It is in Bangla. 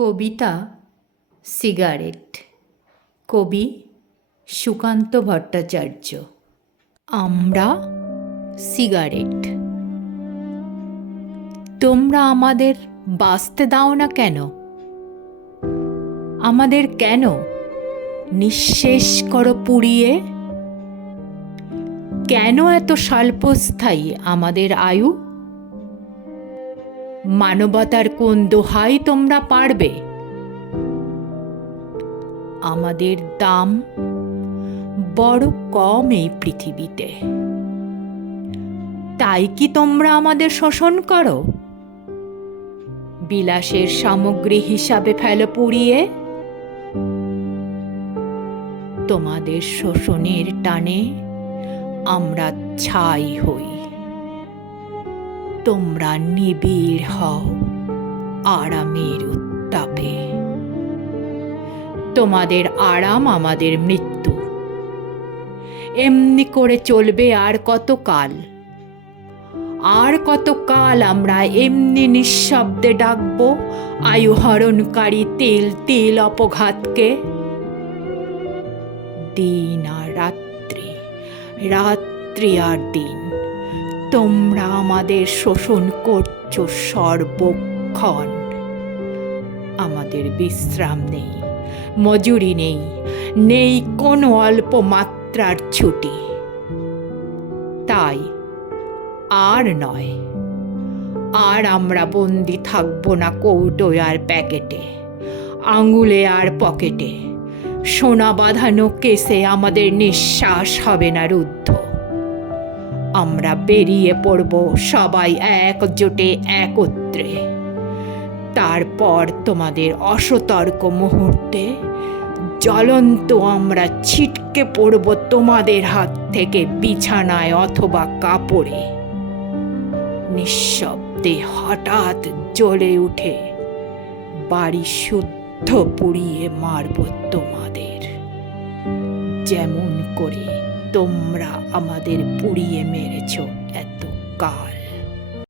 কবিতা সিগারেট। কবি সুকান্ত ভট্টাচার্য। আমরা সিগারেট। তোমরা আমাদের বাঁচতে দাও না কেন? আমাদের কেন নিঃশেষ করো পুড়িয়ে? কেন এত স্বল্পস্থায়ী আমাদের আয়ু? মানবতার কোন দোহাই তোমরা পারবে? আমাদের দাম বড় কম এই পৃথিবীতে, তাই কি তোমরা আমাদের শোষণ করো? বিলাসের সামগ্রী হিসাবে ফেলো পুড়িয়ে। তোমাদের শোষণের টানে আমরা ছাই হই, তোমরা নিবিড় হও আরামের উত্তাপে। তোমাদের আরাম আমাদের মৃত্যু। এমনি করে চলবে আর কতকাল? আর কতকাল আমরা এমনি নিঃশব্দে ডাকবো আয়ু হরণকারী তিল তিল অপঘাতকে? দিন আর রাত্রি, রাত্রি আর দিন তোমরা আমাদের শোষণ করছো সর্বক্ষণ। আমাদের বিশ্রাম নেই, মজুরি নেই, নেই কোনো অল্প মাত্রার ছুটি। তাই আর নয়, আর আমরা বন্দি থাকবো না কৌটোয় আর প্যাকেটে, আঙুলে আর পকেটে। সোনা বাঁধানো কেসে আমাদের নিঃশ্বাস হবে না রুদ্ধ। আমরা বেরিয়ে পড়ব সবাই একজোটে একত্রে। তারপর তোমাদের অসতর্ক মুহূর্তে জ্বলন্ত আমরা ছিটকে পড়ব তোমাদের হাত থেকে বিছানায় অথবা কাপড়ে। নিঃশব্দে হঠাৎ জ্বলে উঠে বাড়ি শুদ্ধ পুড়িয়ে মারব তোমাদের, যেমন করে তোমরা আমাদের পুড়িয়ে মেরেছ এত কাল।